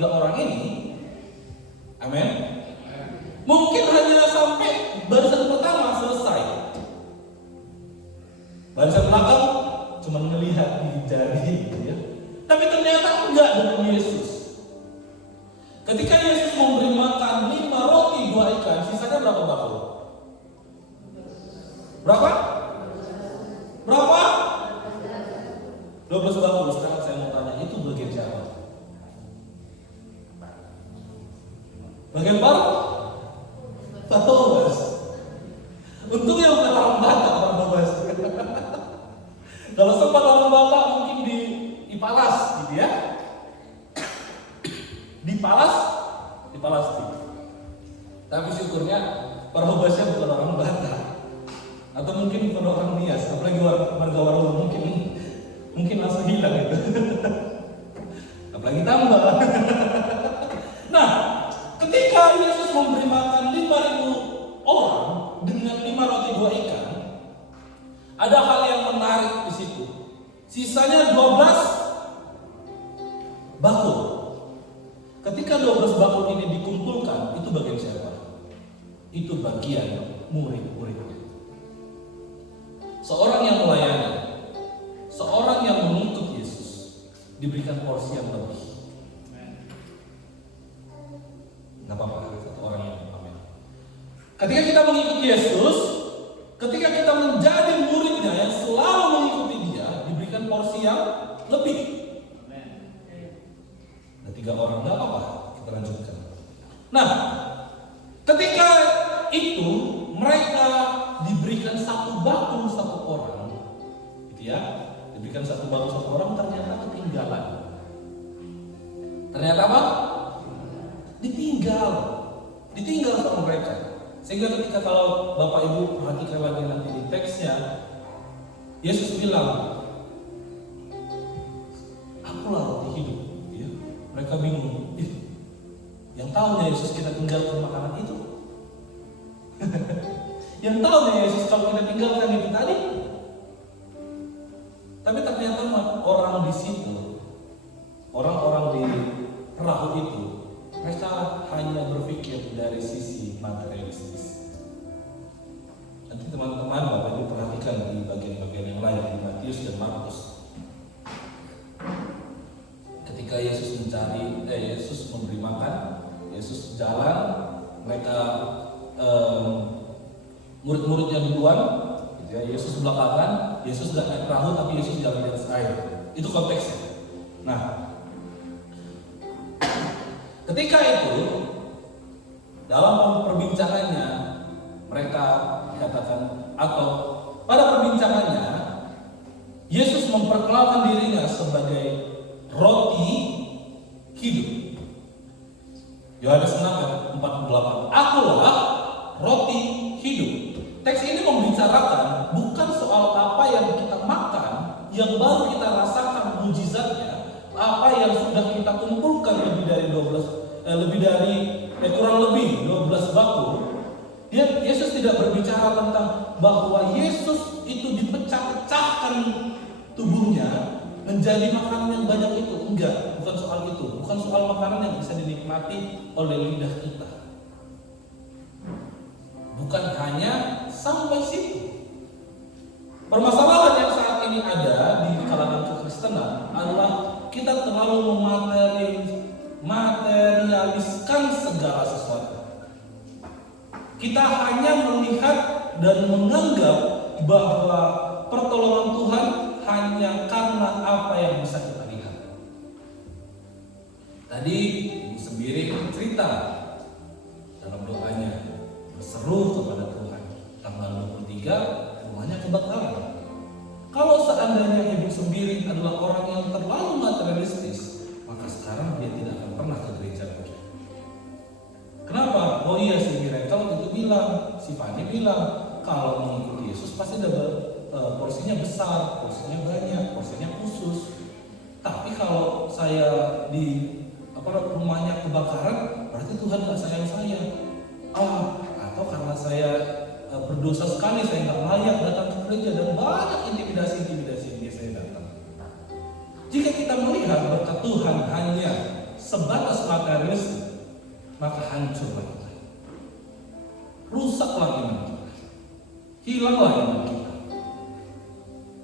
3 orang ini, amin, mungkin hanya sampai barisan pertama selesai. Barisan belakang cuma melihat di jari gitu ya. Tapi ternyata enggak dengan Yesus. Ketika Yesus memberi makan 5 roti 2 ikan, sisanya berapa bakul? Berapa? Berapa? 12 bakul. Sekarang saya mau tanya, itu bagian siapa? Bagian Barnabas. Untung yang bukan orang Batak, Barnabas. Kalau sempat orang Batak mungkin dipalas gitu ya. Dipalas. Tapi syukurnya Barnabasnya bukan orang Batak. Atau mungkin bukan orang Nias, apalagi warga Warung mungkin langsung hilang gitu. Apalagi tambah. Nah, ketika Yesus memberi makan 5.000 orang dengan 5 roti 2 ikan, ada hal yang menarik di situ. Sisanya 12 bakul. Ketika 12 bakul ini dikumpulkan, itu bagian siapa? Itu bagian murid-muridnya. Seorang yang melayani, seorang yang mengikut Yesus diberikan porsi yang lebih. Gak apa-apa, satu orang yang amin. Ketika kita mengikuti Yesus, ketika kita menjadi muridnya yang selalu mengikuti Dia, diberikan porsi yang lebih. Ada 3 orang, gak apa-apa, kita lanjutkan. Nah, ketika itu mereka diberikan 1 bakul 1 orang, gitu ya, diberikan 1 bakul 1 orang, ternyata ketinggalan. Ternyata apa? Ditinggal sama mereka. Sehingga ketika kalau Bapak Ibu perhatikan lagi nanti di teksnya, Yesus bilang, "Akulah roti hidup." Ya, mereka bingung. Yang tahu Yesus kita tinggalkan makanan itu. Yang tahu Yesus kalau kita tinggalkan itu tadi. Tapi ternyata orang di situ, orang-orang di perahu itu, mereka hanya berpikir dari sisi materialistis. Nanti teman-teman Bapak Ibu perhatikan di bagian-bagian yang lain di Matius dan Markus. Ketika Yesus Yesus memberi makan, Yesus jalan, mereka murid-muridnya duluan, gitu ya, Yesus belakangan. Yesus gak naik perahu tapi Yesus jalan di atas air. Itu konteksnya. Nah, ketika itu dalam perbincangannya mereka katakan, atau pada perbincangannya Yesus memperkenalkan dirinya sebagai roti hidup. Yohanes 6:48, "Akulah roti hidup." Teks ini membicarakan bukan soal apa yang kita makan, yang baru kita rasakan mujizatnya, apa yang sudah kita kumpulkan kurang lebih 12 bakul. Yesus tidak berbicara tentang bahwa Yesus itu dipecah-pecahkan tubuhnya menjadi makanan yang banyak itu. Enggak, bukan soal itu. Bukan soal makanan yang bisa dinikmati oleh lidah kita. Bukan hanya sampai situ. Permasalahan yang saat ini ada di kalangan kekristenan adalah kita terlalu materialiskan segala sesuatu. Kita hanya melihat dan menganggap bahwa pertolongan Tuhan hanya karena apa yang bisa kita lihat. Tadi Ibu Sembiring cerita dalam doanya, berseru kepada Tuhan. Tanggal 23 rumahnya kebakaran. Kalau seandainya Ibu Sembiring adalah orang yang terlalu materialistis, maka sekarang dia tidak akan pernah ke gereja lagi. Kenapa? Oh iya, si Miracle itu bilang, si Fani bilang, kalau mengikuti Yesus pasti ada porsinya besar, porsinya banyak, porsinya khusus. Tapi kalau saya di rumahnya kebakaran, berarti Tuhan gak sayang saya. Atau karena saya berdosa sekali, saya gak layak datang ke gereja, dan banyak intimidasi yang saya datang. Jika kita melihat berkat Tuhan hanya sebatas materialisme, maka hancurlah kita. Rusaklah iman kita. Hilanglah iman kita.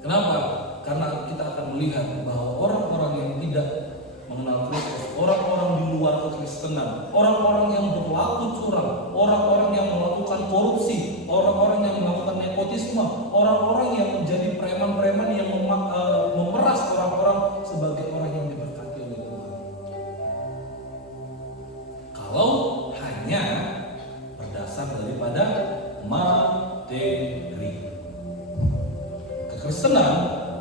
Kenapa? Karena kita akan melihat bahwa orang-orang yang tidak mengenal Kristus, orang-orang di luar kekristenan, orang-orang yang berlaku curang, orang-orang yang melakukan korupsi, orang-orang yang melakukan nepotisme, orang-orang yang menjadi preman-preman yang memeras orang-orang sebagai orang yang diberkati oleh Tuhan. Kalau hanya berdasar daripada materi. Kekristenan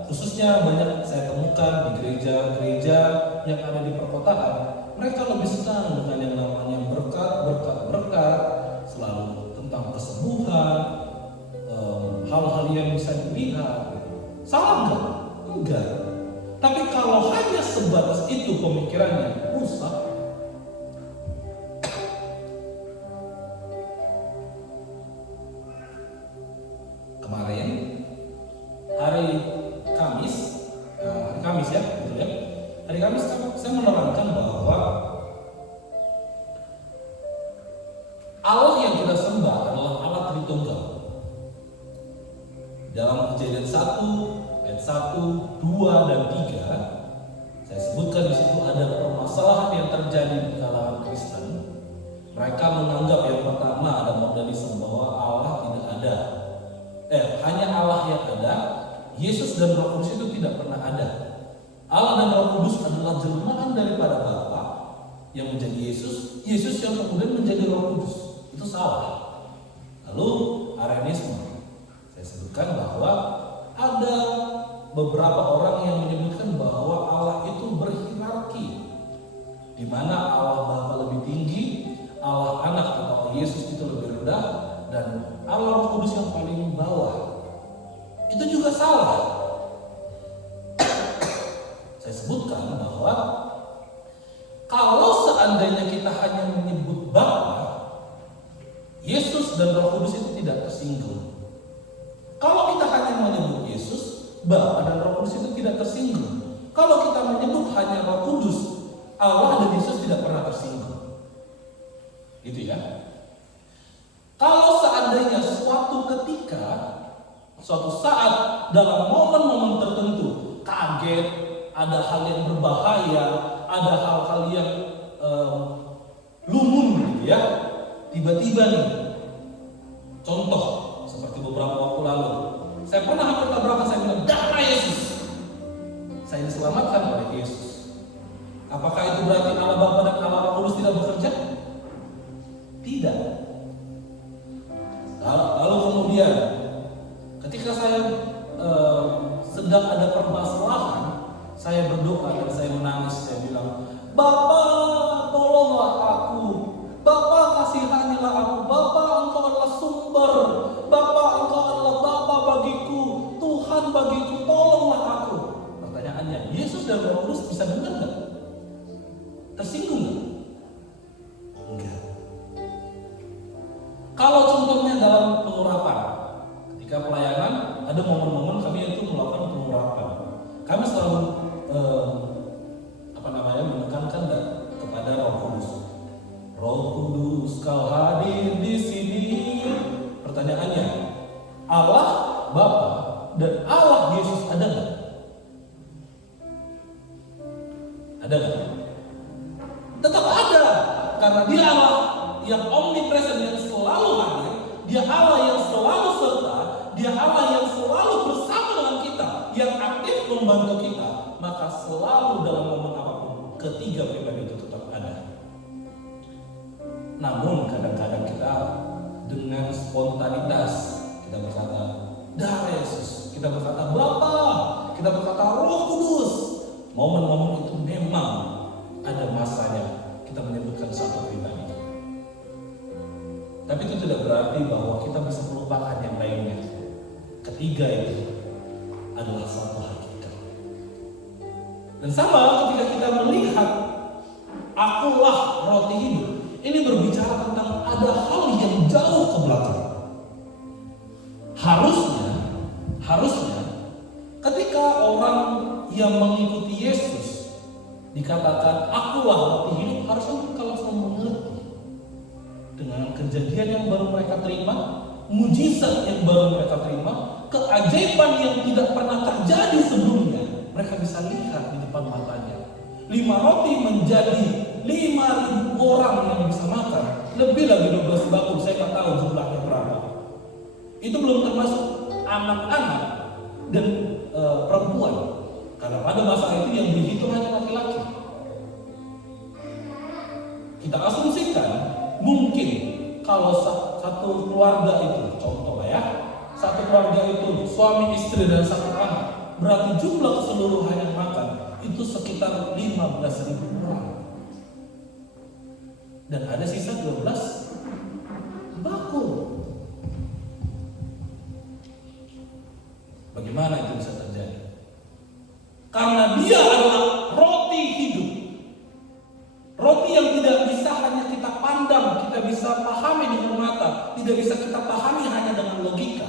khususnya banyak saya temukan di gereja-gereja yang ada di perkotaan, mereka lebih senang dengan yang namanya berkat, selalu tentang kesembuhan, hal-hal yang bisa dilihat. Salah enggak? Enggak. Tapi kalau hanya sebatas itu pemikirannya, rusak. Kemarin hari Kamis ya, betul ya. Hari Kamis saya menerangkan bahwa Allah yang kita sembah adalah Allah Tritunggal. Dalam Kejadian 1 ayat 1, 2 dan 3, saya sebutkan di situ ada permasalahan yang terjadi di kalangan Kristen. Mereka menganggap yang pertama ada modernisme bahwa Allah tidak ada. Hanya Allah yang ada, Yesus dan Roh Kudus itu tidak pernah ada. Allah dan Roh Kudus adalah jelmaan daripada Bapa yang menjadi Yesus, Yesus yang kemudian menjadi Roh Kudus. Itu salah. Lalu Arianisme, saya sebutkan bahwa ada beberapa orang yang menyebutkan bahwa Allah itu berhierarki, di mana Allah Bapa lebih tinggi, Allah Anak atau Yesus itu lebih rendah, dan Allah Roh Kudus yang paling bawah. Itu juga salah. Saya sebutkan bahwa kalau seandainya kita hanya menyebut Bapa, Yesus dan Roh Kudus itu tidak tersinggung. Kalau kita hanya menyebut Yesus, Bapa dan Roh Kudus itu tidak tersinggung. Kalau kita menyebut hanya Roh Kudus, Allah dan Yesus tidak pernah tersinggung. Gitu ya. Kalau seandainya suatu ketika, suatu saat dalam momen-momen tertentu kaget, ada hal yang berbahaya, ada hal-hal yang lumun gitu ya, tiba-tiba nih, contoh seperti beberapa waktu lalu, saya pernah hampir tabrakan, saya bilang darah Yesus, saya diselamatkan oleh Yesus. Apakah itu berarti Allah Bapa dan Allah Roh Kudus tidak bekerja? Tidak. Lalu kemudian ketika saya sedang ada permasalahan, saya berdoa dan saya menangis. Saya bilang, Bapa tolonglah aku, Bapa kasihanilah aku, Bapa Engkau adalah sumber, Bapa Engkau adalah Bapa bagiku, Tuhan bagiku, tolonglah aku. Pertanyaannya, Yesus dan Roh Kudus bisa dengar nggak? Tersinggung nggak? Enggak. Kalau contohnya dalam pengurapan, ketika pelayanan ada momen-momen kami itu melakukan pengurapan. Kami selalu menekankan kepada Roh Kudus. Roh Kudus, Kau hadir di sini. Pertanyaannya, Allah Bapa dan Allah Yesus ada nggak? Ada nggak? Tetap ada, karena Dia Allah yang omnipresent, yang selalu hadir. Dia Allah yang selalu serta. Dia Allah yang selalu bersama dengan kita, yang aktif membantu kita. Maka selalu dalam momen apapun, ketiga pribadi itu tetap ada. Namun kadang-kadang kita dengan spontanitas kita berkata darah Yesus, kita berkata Bapa, kita berkata Roh Kudus. Momen-momen itu memang ada masanya kita menyebutkan satu pribadi. Tapi itu tidak berarti bahwa kita bisa melupakan yang lainnya. Ketiga itu adalah satu hakikat. Dan sama ketika kita melihat akulah roti hidup, ini berbicara tentang ada hal yang jauh ke belakang. Harusnya ketika orang yang mengikuti Yesus dikatakan akulah roti hidup, harusnya mereka langsung mengerti dengan kejadian yang baru mereka terima, mujizat yang baru mereka terima, keajaiban yang tidak pernah terjadi sebelumnya. Mereka bisa lihat di depan matanya. 5 roti menjadi 5.000 orang yang bisa makan. Lebih lagi 12 bakul, saya nggak tahu jumlahnya berapa. Itu belum termasuk anak-anak dan perempuan. Karena pada masa itu yang dihitung hanya laki-laki. Kita asumsikan mungkin kalau satu keluarga itu, contoh ya, satu keluarga itu suami, istri, dan 1 anak, berarti jumlah keseluruhan yang makan itu sekitar 15.000 orang. Dan ada sisa 12 bakul. Bagaimana itu bisa terjadi? Karena dia adalah roti hidup. Roti yang tidak bisa hanya kita pandang, kita bisa pahami dengan mata, tidak bisa kita pahami hanya dengan logika.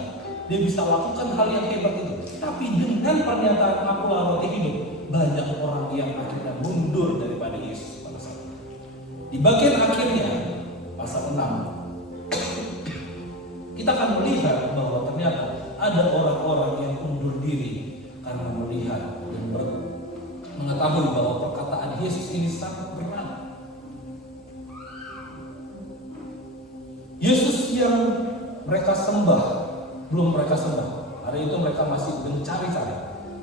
Dia bisa lakukan hal yang hebat itu. Tapi dengan pernyataan akulah roti hidup, banyak orang yang akhirnya mundur daripada Yesus pada saat itu. Di bagian akhirnya, pasal 6, kita akan melihat bahwa ternyata ada orang-orang yang undur diri karena melihat dan mengetahui bahwa perkataan Yesus ini sangat berat. Yesus yang mereka sembah, belum mereka sembah. Hari itu mereka masih mencari-cari.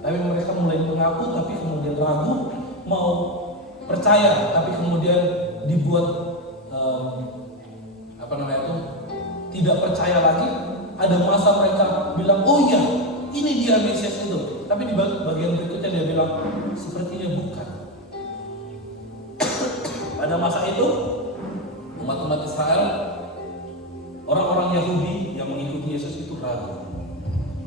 Tapi mereka mulai mengaku, tapi kemudian ragu, mau percaya, tapi kemudian dibuat tidak percaya lagi. Ada masa mereka bilang, oh iya, ini dia Mesias itu. Tapi di bagian berikutnya dia bilang, sepertinya bukan. Pada masa itu, umat-umat Israel, orang-orang Yahudi yang mengikuti Yesus itu ragu.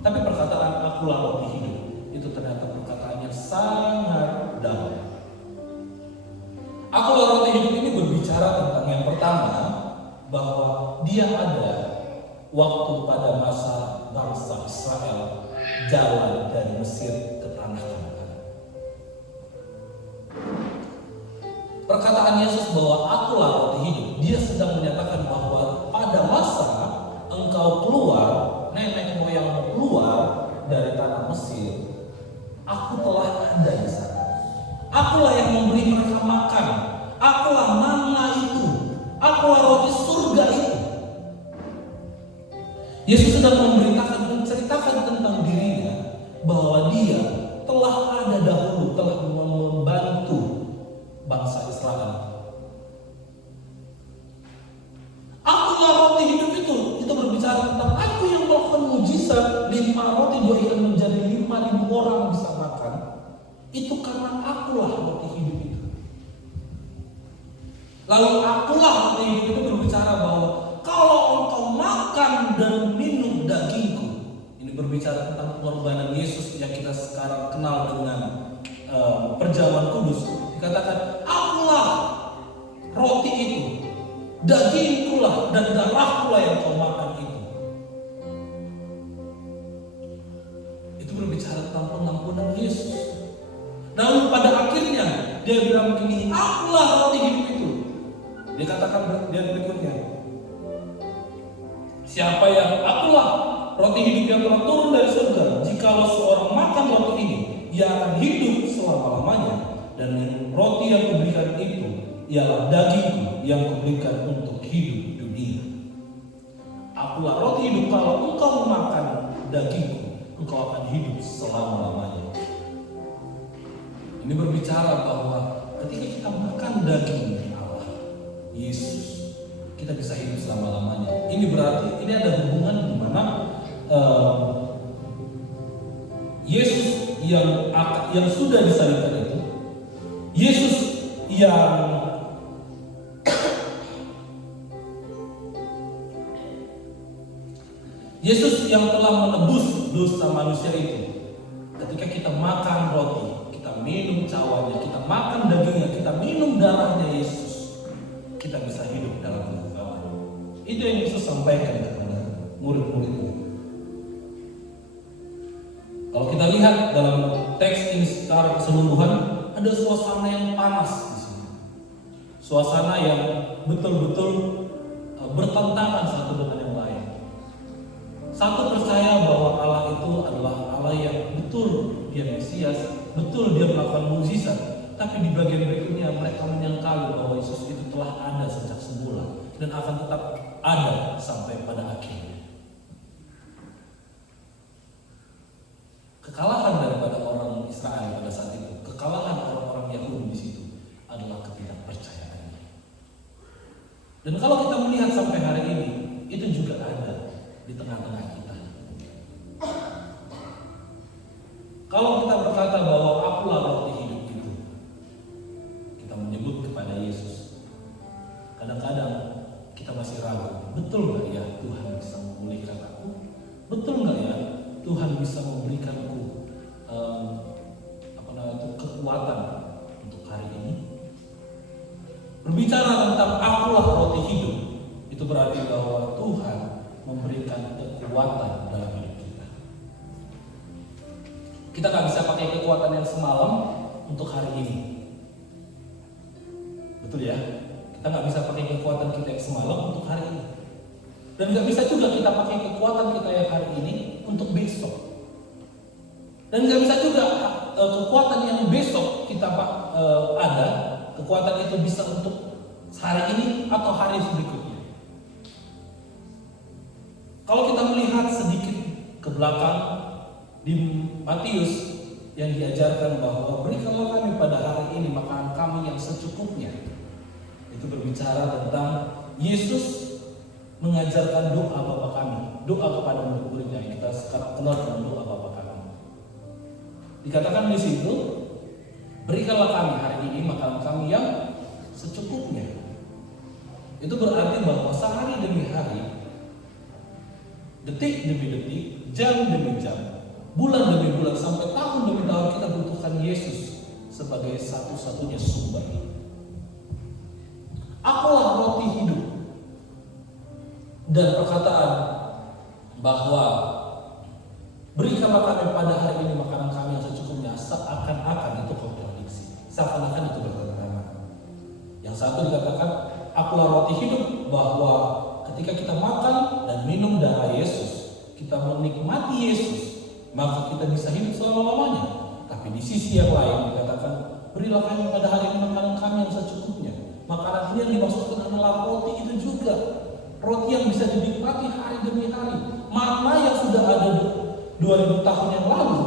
Tapi perkataan akulah roti hidup itu ternyata perkataan yang sangat dalam. Akulah roti hidup ini berbicara tentang yang pertama, bahwa dia ada waktu pada masa bangsa Israel jalan dari Mesir ke tanah Kanaan. Perkataan Yesus bahwa akulah roti hidup, dia sedang menyatakan bahwa pada masa engkau keluar, nenek moyangmu keluar dari tanah Mesir, aku telah ada di sana. Akulah yang memberi mereka makan. Akulah manna itu. Akulah roti surga itu. Yesus sedang menceritakan tentang dirinya bahwa dia telah ada dahulu, telah membantu bangsa Israel. Akulah roti hidup itu berbicara tentang aku yang melakukan mujizat 5 roti 2 ikan menjadi 5.000 orang bisa makan. Itu karena akulah roti hidup itu. Lalu akulah roti hidup itu berbicara bahwa kalau engkau makan dan minum dagingku, ini berbicara tentang pengorbanan Yesus yang kita sekarang kenal dengan perjamuan kudus. Dikatakan, akulah roti itu, dagingkulah dan darahkulah yang kau makan itu. Itu berbicara tentang pengampunan Yesus. Lalu pada akhirnya dia bilang begini, akulah roti hidup itu. Dia katakan dia berikutnya, siapa yang akulah roti hidup yang telah turun dari surga. Jikalau seorang makan roti ini, ia akan hidup selama-lamanya. Dan roti yang kuberikan itu ialah dagingku yang kuberikan untuk hidup dunia. Akulah roti hidup, kalau engkau makan dagingku, engkau akan hidup selama-lamanya. Ini berbicara bahwa ketika kita makan daging Allah, Yesus, kita bisa hidup selama-lamanya. Ini berarti ini ada hubungan di mana Yesus yang sudah disalibkan itu, Yesus yang telah menebus dosa manusia itu. Ketika kita makan roti, kita minum cawanya, kita makan dagingnya, kita minum darahnya Yesus, kita bisa hidup dalam kekekalan. Itu yang Yesus sampaikan kepada murid-muridnya. Kalau kita lihat dalam teks ini secara keseluruhan, ada suasana suasana yang panas di sini. Suasana yang betul-betul bertentangan satu dengan yang lain. Satu percaya bahwa Allah itu adalah Allah yang betul dia Mesias, betul dia melakukan mukjizat. Tapi di bagian berikutnya mereka menyangkali bahwa Yesus itu telah ada sejak semula dan akan tetap ada sampai pada akhirnya. Kekalahan daripada orang Israel pada saat itu, kekalahan orang-orang Yahudi di situ adalah ketidakpercayaannya. Dan kalau kita melihat sampai hari ini, itu juga ada di tengah-tengah kita. Kalau kita berkata bahwa akulah roti hidup itu, kita menyebut kepada Yesus. Kadang-kadang kita masih ragu, betul nggak ya Tuhan bisa memulihkan aku? Betul nggak ya Tuhan bisa memberikanku kekuatan untuk hari ini? Berbicara tentang akulah roti hidup, itu berarti bahwa Tuhan memberikan kekuatan dalam hidup kita. Kita nggak bisa pakai kekuatan yang semalam untuk hari ini. Betul ya? Kita nggak bisa pakai kekuatan kita yang semalam untuk hari ini. Dan nggak bisa juga kita pakai kekuatan kita yang hari ini untuk besok. Dan nggak bisa juga kekuatan yang besok kita ada, kekuatan itu bisa untuk hari ini atau hari berikutnya. Kalau kita melihat sedikit ke belakang di Matius yang diajarkan bahwa berikanlah kami pada hari ini makanan kami yang secukupnya. Itu berbicara tentang Yesus mengajarkan doa Bapa kami, doa kepada murid-muridnya yang kita sekarang kenal dengan doa Bapa kami. Dikatakan di situ, berikanlah kami hari ini makanan kami yang secukupnya. Itu berarti bahwa sehari demi hari, detik demi detik, jam demi jam, bulan demi bulan, sampai tahun demi tahun kita butuhkan Yesus sebagai satu-satunya sumber. Akulah roti hidup. Dan perkataan bahwa berikanlah kami pada hari ini makanan kami yang secukupnya, seakan-akan itu kontradiksi, seakan-akan itu bertentangan. Yang satu dikatakan akulah roti hidup, bahwa ketika kita makan dan minum darah Yesus, kita menikmati Yesus, maka kita bisa hidup selama-lamanya. Tapi di sisi yang lain dikatakan, berilah kami pada hari ini makanan kami yang secukupnya. Makanan ini yang dimaksudkan adalah roti itu juga, roti yang bisa dinikmati hari demi hari. Mana yang sudah ada 2000 tahun yang lalu,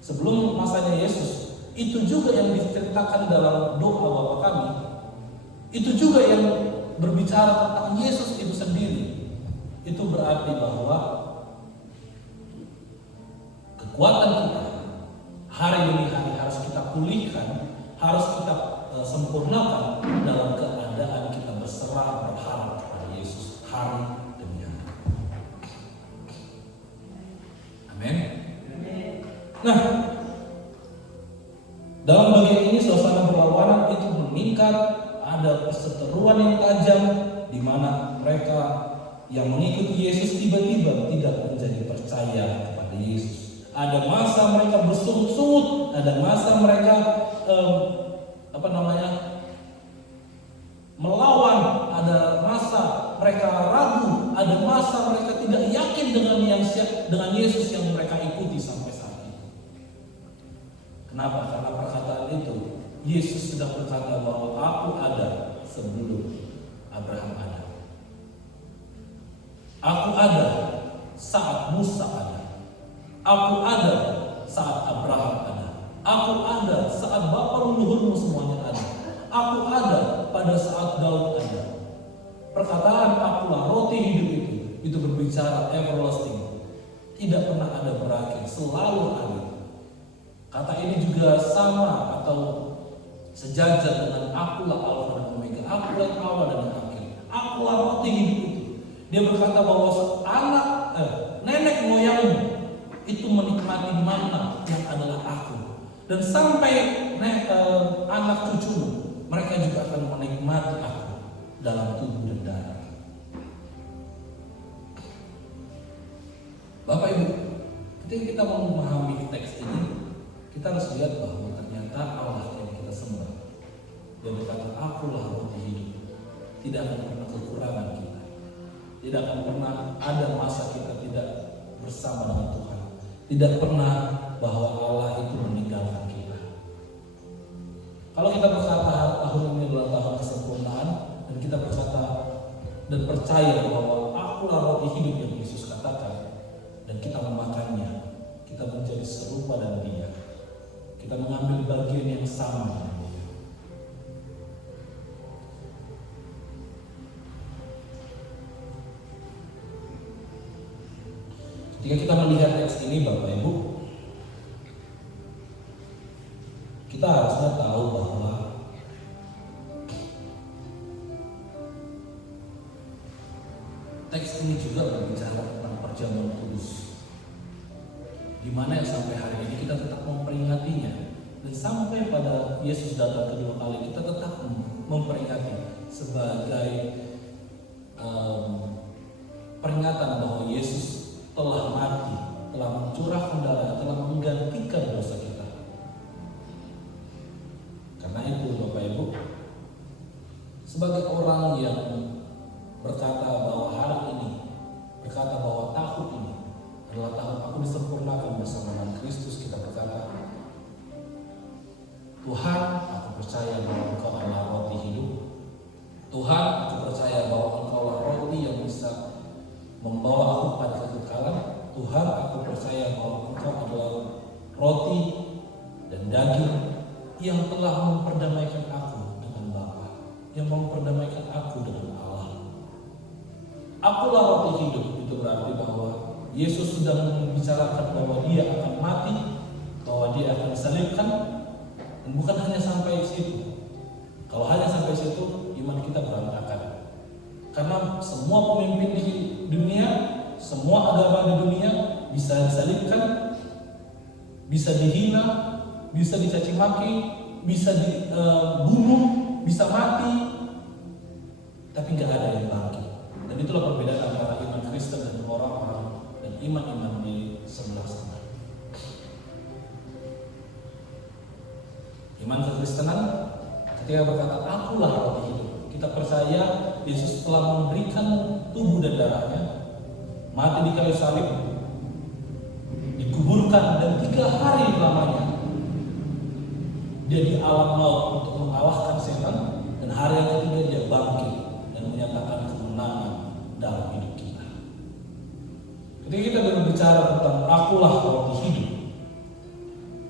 sebelum masanya Yesus, itu juga yang diceritakan dalam doa Bapa kami. Itu juga yang berbicara tentang Yesus itu sendiri. Itu berarti bahwa kekuatan kita hari demi hari harus kita pulihkan, harus kita sempurnakan dalam keadaan kita berserah berharap kepada Yesus hari demi hari. Amin. Nah, dalam bagian ini suasana perlawanan itu meningkat, ada perseteruan yang tajam di mana mereka yang mengikuti Yesus tiba-tiba tidak menjadi percaya kepada Yesus. Ada masa mereka bersungut-sungut, ada masa mereka melawan, ada masa mereka ragu, ada masa mereka tidak yakin dengan Yesus yang mereka ikuti sampai saat itu. Kenapa? Karena perkataan itu Yesus sudah berkata bahwa aku ada sebelum Abraham ada. Aku ada saat Musa ada. Aku ada saat Abraham ada. Aku ada saat bapa leluhurmu semuanya ada. Aku ada pada saat Daud ada. Perkataan akulah roti hidup itu berbicara everlasting. Tidak pernah ada berakhir, selalu ada. Kata ini juga sama atau sejajar dengan akulah Alfa dan Omega, akulah yang awal dan yang akhir. Akulah roti hidup itu. Dia berkata bahwa nenek moyangmu itu menikmati mana yang adalah aku. Dan sampai anak cucumu, mereka juga akan menikmati aku dalam tubuh dan darah. Bapak Ibu, ketika kita memahami teks ini, kita harus lihat bahwa ternyata Allah sembah. Dia berkata, akulah roti hidup. Tidak akan pernah kekurangan kita. Tidak akan pernah ada masa kita tidak bersama dengan Tuhan. Tidak pernah bahwa Allah itu meninggalkan kita. Kalau kita berkata tahun ini adalah tahun kesempurnaan, dan kita berkata dan percaya bahwa akulah roti hidup yang Yesus katakan, dan kita memakannya, kita menjadi serupa dengan Dia. Kita mengambil bagian yang sama dengan Dia. Ketika kita melihat teks ini, Bapak Ibu, kita harusnya tahu bahwa teks ini juga berbicara tentang perjamuan kudus, di mana yang sampai hari ini kita tetap memperingatinya, dan sampai pada Yesus datang kedua kali kita tetap memperingati sebagai peringatan bahwa Yesus telah mati, telah mencurahkan darah, telah menggantikan dosa kita. Karena itu Bapak Ibu, sebagai orang yang berkata bahwa hari ini, berkata bahwa tahun ini adalah tahun aku disempurnakan bersama dengan Kristus, kita berkata, Tuhan, aku percaya bahwa Engkau adalah roti hidup. Tuhan, aku percaya bahwa Engkau adalah roti yang bisa membawa aku pada kekekalan. Tuhan, aku percaya bahwa Engkau adalah roti dan daging yang telah memperdamaikan aku dengan Bapa, yang memperdamaikan aku dengan Allah. Akulah roti hidup, itu berarti bahwa Yesus sedang membicarakan bahwa Dia akan mati, bahwa Dia akan disalibkan, dan bukan hanya sampai situ. Kalau hanya sampai situ, iman kita berantakan. Karena semua pemimpin di dunia, semua agama di dunia bisa disalibkan, bisa dihina, bisa dicaci maki, bisa dibunuh, bisa mati, tapi nggak ada yang bangkit. Dan itulah perbedaan antara iman Kristen dan orang-orang dan iman-iman di sebelah sana. Iman kekristenan ketika berkata akulah roti hidup, kita percaya Yesus telah memberikan tubuh dan darahnya, mati di kayu salib, dikuburkan, dan 3 hari lamanya Dia di alam maut untuk mengalahkan setan, dan hari yang ketiga Dia bangkit dan menyatakan kemenangan dalam hidup kita. Ketika kita berbicara tentang akulah roti hidup,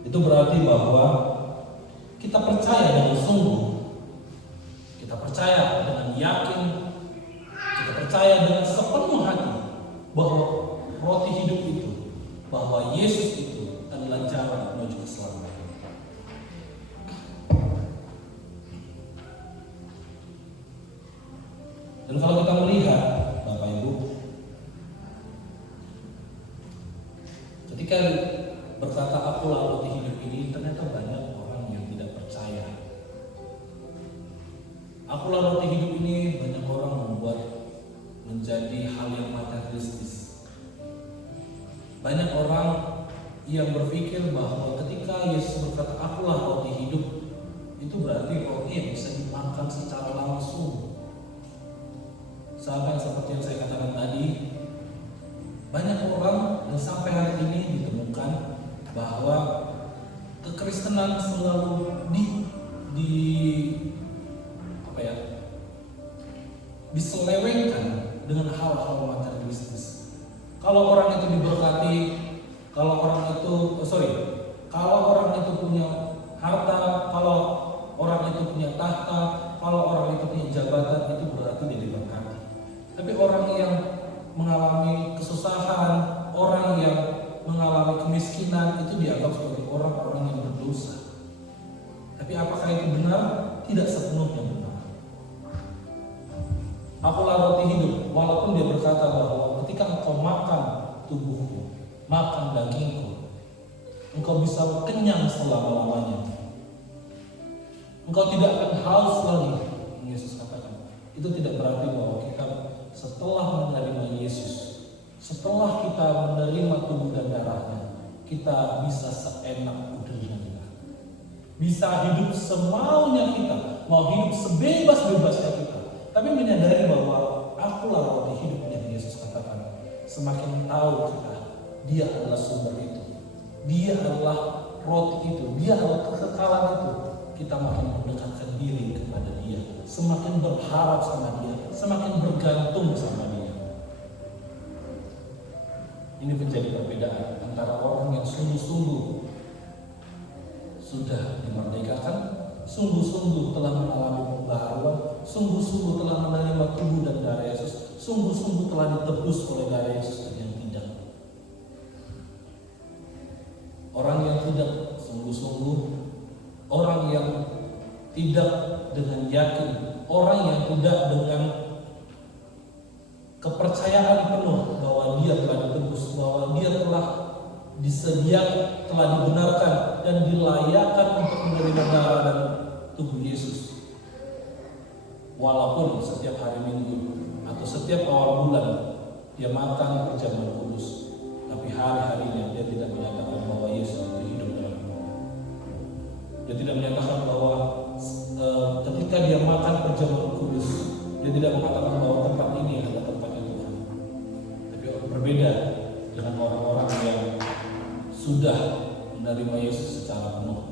itu berarti bahwa kita percaya dengan sungguh, kita percaya dengan yakin, kita percaya dengan sepenuh hati bahwa roti hidup itu, bahwa Yesus itu adalah jalan menuju keselamatan. Dan kalau kita melihat, Bapak Ibu, ketika berkata akulah roti hidup ini, ternyata banyak orang yang tidak percaya. Akulah roti hidup ini banyak orang membuat menjadi hal yang materialistis. Banyak orang yang berpikir bahwa ketika Yesus berkata akulah roti hidup, itu berarti roti yang bisa dimakan secara langsung. Sampai seperti yang saya katakan tadi, banyak orang dan sampai hari ini ditemukan bahwa kekristenan selalu diselewengkan dengan hal-hal materialistis. Kalau orang itu diberkati, kalau orang itu punya harta, kalau orang itu punya tahta, kalau orang itu punya jabatan, itu berarti dia diberkati. Tapi orang yang mengalami kesusahan, orang yang mengalami kemiskinan, itu dianggap sebagai orang-orang yang berdosa. Tapi apakah itu benar? Tidak sepenuhnya benar. Akulah roti hidup, walaupun dia berkata bahwa ketika engkau makan tubuhku, makan dagingku, engkau bisa kenyang selama-lamanya. Engkau tidak akan haus lagi, Yesus katakan. Itu tidak berarti bahwa kita setelah menerima Yesus, setelah kita menerima tubuh dan darahnya, kita bisa seenak dunia kita, bisa hidup semaunya kita, mau hidup sebebas-bebasnya kita, tapi menyadari bahwa akulah roti hidup yang Yesus katakan. Semakin tahu kita, Dia adalah sumber itu, Dia adalah roti itu, Dia adalah kekekalan itu, kita makin mendekatkan diri kepada Dia, semakin berharap sama Dia, semakin bergantung sama Dia. Ini menjadi perbedaan antara orang yang sungguh-sungguh sudah dimerdekakan, sungguh-sungguh telah mengalami pembaharuan, sungguh-sungguh telah menerima tubuh dan darah Yesus, sungguh-sungguh telah ditebus oleh darah Yesus, dan yang tidak. Orang yang tidak sungguh-sungguh, orang yang tidak dengan yakin, orang yang tidak dengan kepercayaan penuh bahwa dia telah ditebus, bahwa dia telah disediakan, telah dibenarkan dan dilayakkan untuk menerima darah dan tubuh Yesus. Walaupun setiap hari Minggu atau setiap awal bulan dia makan perjamuan kudus, tapi hari-harinya dia tidak menyatakan bahwa Yesus itu hidup dalam hidupnya. Dia tidak menyatakan bahwa ketika dia makan perjamuan kudus, dia tidak mengatakan bahwa tempat ini adalah tempatnya Tuhan. Tapi berbeda dengan orang-orang yang sudah menerima Yesus secara penuh.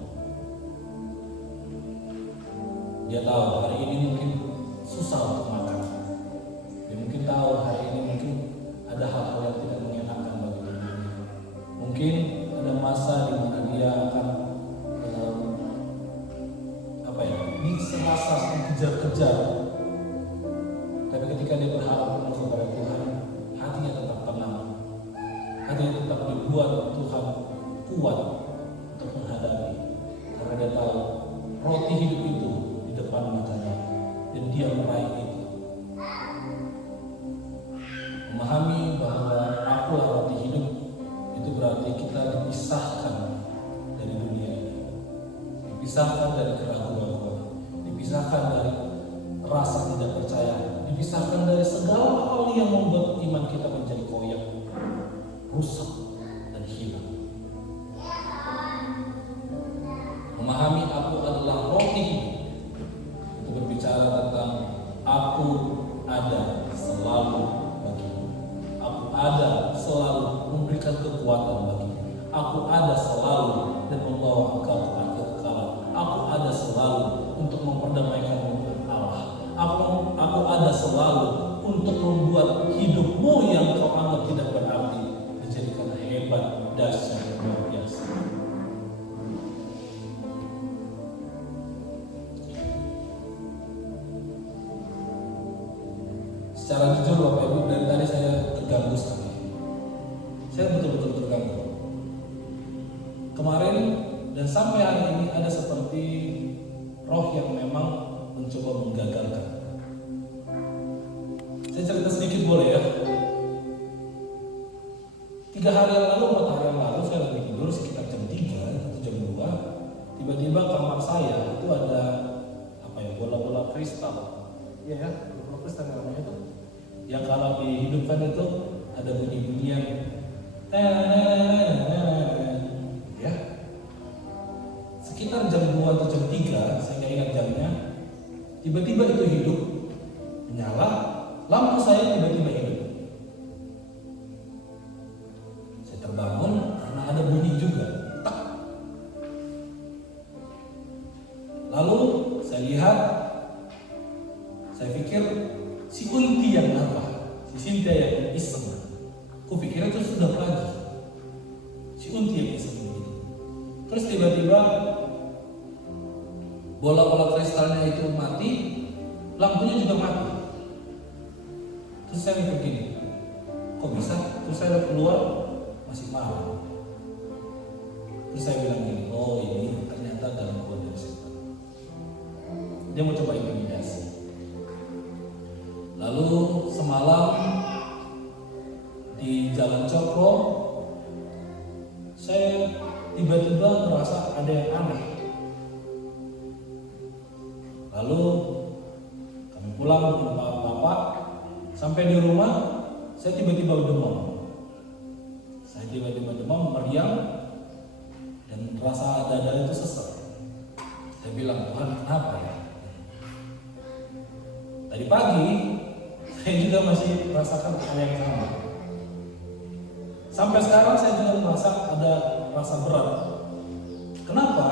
Dia tahu hari ini mungkin susah untuk makan. Dia mungkin tahu hari ini mungkin ada hal-hal yang tidak menyenangkan bagi dirinya. Mungkin ada masa di mana dia akan diserasa, dikejar-kejar. Tapi ketika dia berharap penuh kepada Tuhan, hatinya tetap tenang. Hatinya tetap dibuat Tuhan kuat untuk menghadapi, karena dia tahu roti hidup itu di depan matanya dan dia meraih itu. Memahami bahwa akulah roti hidup itu berarti kita dipisahkan dari dunia ini, dipisahkan dari keraguan-keraguan, dipisahkan dari rasa tidak percaya, dipisahkan dari segala hal yang membuat iman kita menjadi koyak, rusak, dan hilang. Memahami aku adalah roti hidup itu berbicara tentang aku ada selalu bagimu. Aku ada selalu memberikan kekuatan bagimu. Aku ada selalu dan membawa engkau ke akhir kala. Aku ada selalu untuk memperdamaikanmu dengan Allah. Aku ada selalu untuk membuat hidupmu yang kau anggap tidak berarti dijadikan hebat, dahsyat, dan luar biasa. Secara jujur Bapak Ibu, dari tadi saya terganggu sekali. Saya betul-betul terganggu. Kemarin dan sampai hari ini ada seperti roh yang memang mencoba menggagalkan. Saya cerita sedikit boleh ya. 3 hari yang lalu, 4 hari yang lalu saya lagi tidur sekitar jam 3 atau jam 2. Tiba-tiba kamar saya itu ada bola-bola kristal. Iya ya, bola kristal namanya itu. Yang kalau dihidupkan itu ada bunyi-bunyian. Ya. Sekitar jam 2 atau jam 3, saya nggak ingat jamnya. Tiba-tiba itu hidup, menyala, lampu saya tiba-tiba hidup. Saya terbangun karena ada bunyi juga. Tak. Lalu saya lihat, saya pikir si Unti yang apa? Si Cynthia yang iseng. Kupikir itu sudah lagi. Si Unti yang iseng begitu. Terus tiba-tiba bola-bola kristalnya itu mati, lampunya juga mati. Terus saya mikir gini, kok bisa? Terus saya keluar, masih malam. Terus saya bilang gini, oh ini ternyata gangguan dari setan. Dia mau coba intimidasi. Lalu semalam di Jalan Cokro, saya tiba-tiba merasa ada yang aneh. Lalu kami pulang ke rumah bapak. Sampai di rumah, saya tiba-tiba demam. Saya tiba-tiba demam, meriang, dan rasa dada itu sesak. Saya bilang, Tuhan kenapa ya? Tadi pagi saya juga masih merasakan hal yang sama. Sampai sekarang saya juga merasa ada rasa berat. Kenapa?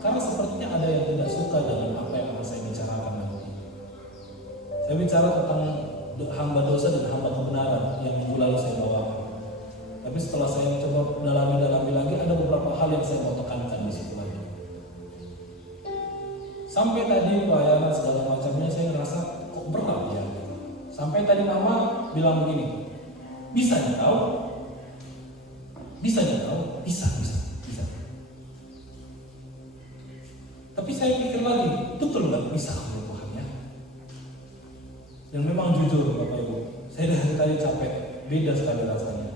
Karena sepertinya ada yang tidak suka dengan apa yang akan saya bicarakan nanti. Saya bicara tentang hamba dosa dan hamba kebenaran yang minggu lalu saya bawakan. Tapi setelah saya coba dalami lagi, ada beberapa hal yang saya mau tekankan di situ lagi. Sampai tadi pelayanan segala macamnya saya ngerasa kok berat ya. Sampai tadi mama bilang begini, bisa tahu? Bisa. Tapi saya pikir lagi, betul nggak bisa oleh Tuhan ya? Dan memang jujur Bapak Ibu, saya dari tadi capek, beda sekali rasanya.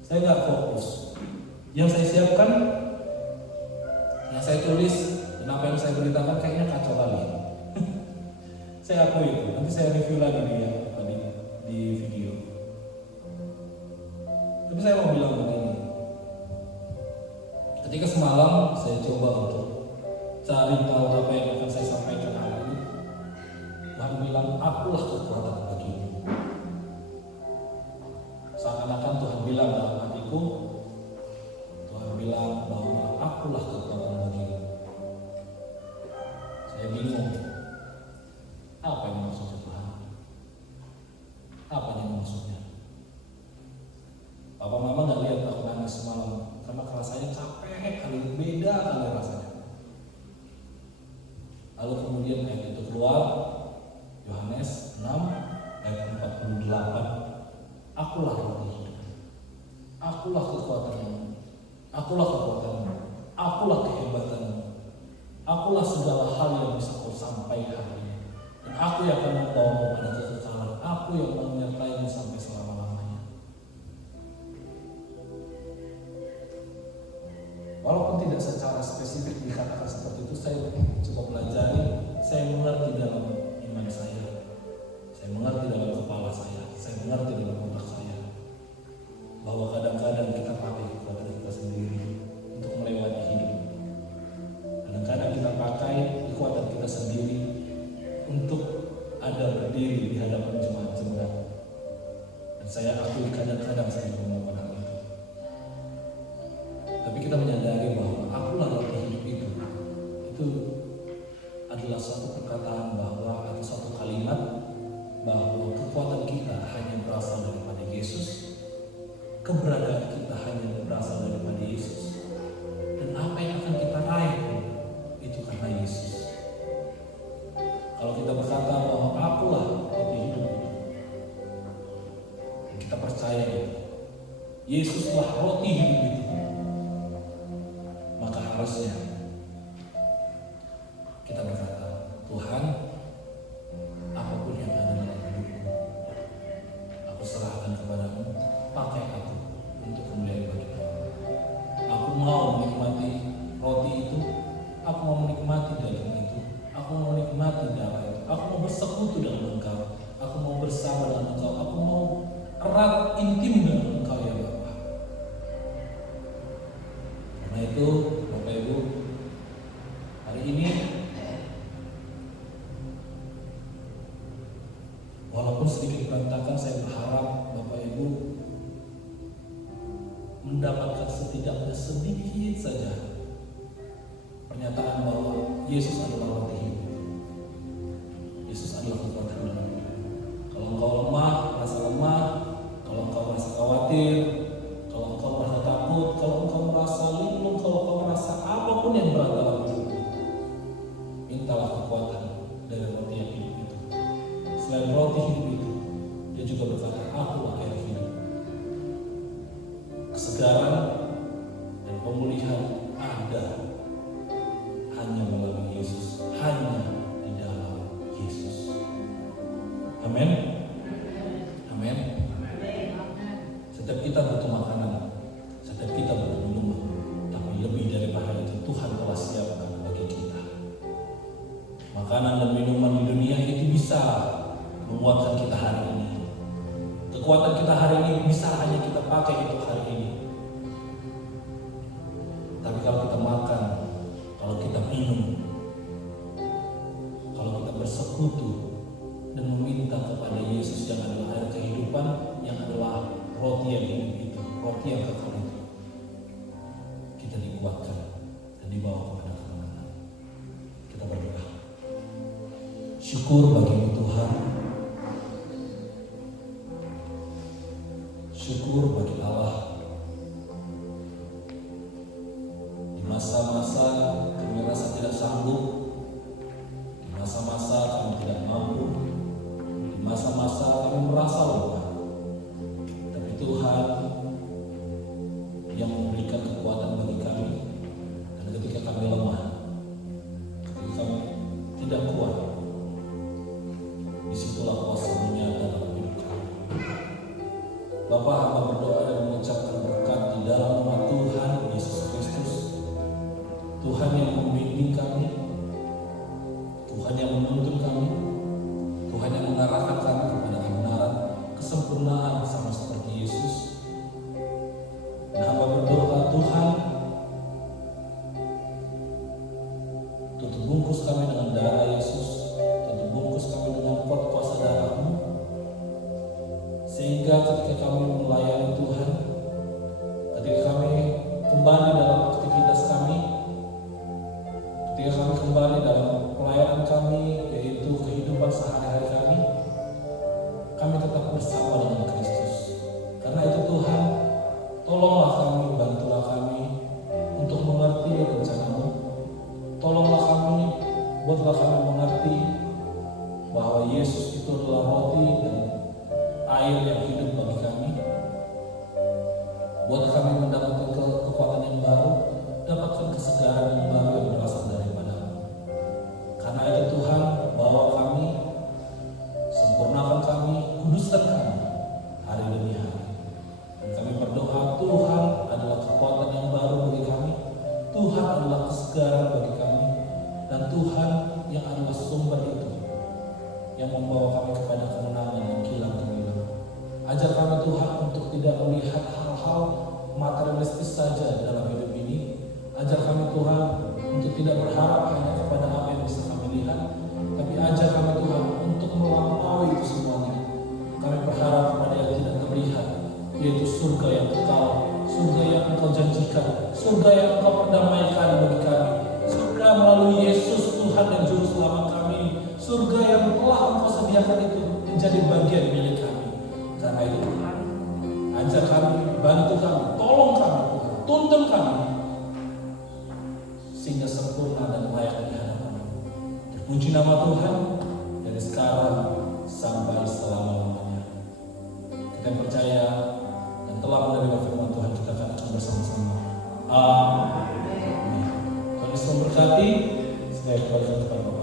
Saya nggak fokus. Yang saya siapkan, yang saya tulis, dan apa yang saya beritakan kayaknya kacau kali. Saya akui itu. Nanti saya review lagi di video. Tapi saya mau bilang begini. Ketika semalam saya coba untuk cari tahu apa yang akan saya sampaikan hari ini, Tuhan bilang, akulah kekuatan bagimu. Seakan-akan Tuhan bilang dalam hatiku, Tuhan bilang bahwa akulah kekuatan bagimu. Saya bingung, apa yang maksudnya Tuhan? Apa yang maksudnya? Papa mama gak lihat aku nangis semalam karena rasanya capek kali, beda kali rasanya. Lalu kemudian ayat itu keluar, Yohanes 6 ayat 48. Akulah roti hidup, akulah kekuatanmu, akulah kekuatanmu, akulah kehebatanmu, akulah segala hal yang bisa kau sampai hari ini. Dan aku yang akan membawamu pada kekekalan, aku yang menyertaimu sampai selama-lamanya. Walaupun tidak secara spesifik dikatakan seperti itu, saya coba pelajari, saya mengerti dalam iman saya mengerti dalam kepala saya mengerti dalam otak saya, bahwa kadang-kadang kita pakai kekuatan kita sendiri untuk melewati hidup. Kadang-kadang kita pakai kekuatan kita sendiri untuk ada berdiri di hadapan jemaat-jemaat. Dan saya akui kadang-kadang saya melakukan hal itu. Tapi kita menyadari bahwa akulah roti hidup itu adalah suatu perkataan bahwa atau suatu kalimat bahwa kekuatan kita hanya berasal daripada Yesus, keberadaan kita hanya berasal daripada Yesus, dan apa yang akan kita raih itu karena Yesus. Kalau kita berkata bahwa akulah roti hidup itu, dan kita percaya itu, Yesuslah roti hidup itu, maka harusnya kita berkata, Tuhan, apapun yang ada dalam hidupku, aku serahkan kepadamu, pakai aku untuk kemuliaan bagimu. Aku mau menikmati roti itu, aku mau menikmati daging itu, aku mau menikmati darah itu, aku mau bersekutu dengan Engkau, aku mau bersama dengan Engkau, aku mau erat intim dengan Engkau ya Bapa. Karena itu Bapak Ibu, hari ini walaupun sedikit berantakan, saya berharap Bapak Ibu mendapatkan setidaknya sedikit saja pernyataan bahwa Yesus adalah roti hidup. Yesus adalah kekuatan dalam hidup. Kalau engkau lemah, kalau engkau merasa khawatir, kalau engkau merasa takut, kalau engkau merasa linglung, kalau engkau merasa apapun yang berat dalam hidup, mintalah kekuatan dari roti yang hidup itu. Selain roti hidup itu, dia juga berkata, akulah air hidup. Kesegaran dan pemulihan ada hanya melalui Yesus, hanya di dalam Yesus. Amin. Amin. Setiap kita butuh makanan, setiap kita butuh minuman, tapi lebih daripada itu Tuhan telah siapkan bagi kita. Makanan dan minuman di dunia itu bisa menguatkan kita hari ini. Kekuatan kita hari ini bisa hanya kita pakai untuk hari ini. Tapi kalau kita makan, kalau kita bersekutu dan meminta kepada Yesus yang adalah air kehidupan, yang adalah roti yang hidup itu, roti yang kekal itu, kita dikuatkan dan dibawa kepada kemenangan. Kita berdoa. Syukur bagimu Tuhan, syukur bagi Allah. Di masa-masa kami merasa tidak sanggup, di masa-masa kami tidak mampu, di masa-masa kami merasa lemah, tapi Tuhan yang memberikan kekuatan bagi kami. Dan ketika kami lemah, ketika kami tidak kuat, disitulah kuasa-Mu nyata dalam hidup kami. Bapa, hamba berdoa dan mengucapkan berkat di dalam nama Tuhan Yesus Kristus, Tuhan yang membimbing kami, Tuhan yang menuntun kami, Tuhan yang mengarahkan kami kepada kebenaran, kesempurnaan sama seperti Yesus. Dan hamba berdoa, Tuhan, tutup bungkus kami dengan darah Yesus, tutup bungkus kami dengan kuasa darah-Mu, sehingga ketika kami melayani Tuhan, ketika kami kembali dalam aktivitas kami, ketika kami kembali dalam pelayanan kami, yaitu kehidupan sehari-hari kami tetap bersama dengan Kristus. Karena itu Tuhan, tolonglah kami, bantulah kami untuk mengerti rencana-Mu. Tolonglah kami, buatlah kami mengerti bahwa Yesus itu adalah roti dan air yang hidup bagi kami. Buat kami mendapatkan kekuatan yang baru, dapatkan kesegaran yang baru yang berasal daripada-Mu. Karena itu Tuhan, bawa kami, sempurnakan kami, kuduskan kami hari demi hari. Dan kami berdoa, Tuhan adalah kekuatan yang baru bagi kami, Tuhan adalah kesegaran bagi kami, dan Tuhan yang adalah sumber itu yang membawa kami kepada kemenangan yang kilang gemilang. Ajar kami Tuhan untuk tidak melihat hal-hal materialistis saja dalam hidup ini. Ajar kami Tuhan untuk tidak berharap hanya kepada apa yang bisa kami lihat, tapi ajar kami Tuhan untuk melampaui itu semuanya. Kami berharap kepada yang tidak terlihat, yaitu surga yang kekal, surga yang Engkau janjikan, surga yang Engkau perdamaikan bagi kami, surga melalui Yesus Tuhan dan Juru Selamat kami, surga yang telah Engkau sediakan itu menjadi bagian milik kami. Karena itu Tuhan, ajar kami, bantu kami, tolong kami Tuhan, tuntun kami, sehingga sempurna dan layak di hadapan-Mu. Terpuji nama Tuhan dari sekarang sampai selama-lamanya. Kita percaya dan telah menerima firman Tuhan, kita katakan bersama-sama. Amin. Tuhan Yesus memberkati. Saya kembali kepada Bapak.